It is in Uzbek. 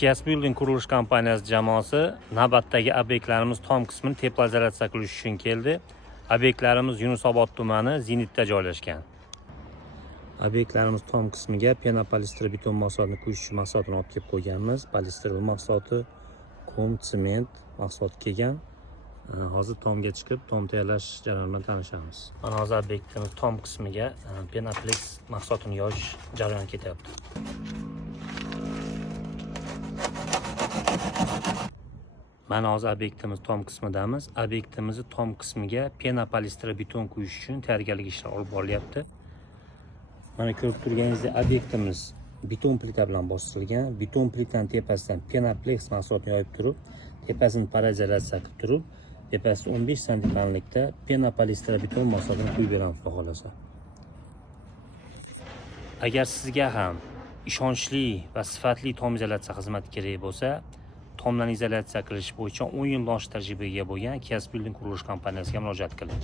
Kias Building qurilish kompaniyasi jamoasi navbatdagi obyektlarimiz tom qismini teplizolyatsiya qilish uchun keldi. Obyektlarimiz Yunusobod tumani Zenitda joylashgan. Obyektlarimiz tom qismiga penopolister beton mahsulotini quyish mahsulotini olib kelib qo'yganmiz. Polister mahsuloti, qum, sement mahsuloti kelgan. Hozir tomga chiqib, tom tayyorlash jarayoni bilan tanishamiz. Mana hozir obyektimiz tom qismiga penoplex mahsulotini yoyish jarayoni ketyapti. Mana hozir obyektimiz tom qismidamiz. Obyektimizni tom qismiga penopolister beton quyish uchun tayyorgarlik ishlari olib borilyapti. Mana ko'rib turganingizdek, obyektimiz beton plita bilan bostirilgan. Beton plitaning tepasidan penoplex mahsulotini yoyib turib, tepasini paralizolyatsiya qilib turib, tepasi 15 sm balandlikda penopolister beton mahsulotini quyib beramiz, xudo xolasa. Agar sizga ham ishonchli va sifatli tom izolyatsiya xizmati kerak bo'lsa, tomdan izolyatsiya qilish bo'yicha 10 yildan oshiq tajribaga ega bo'lgan Kias Building qurilish kompaniyasiga murojaat qiling.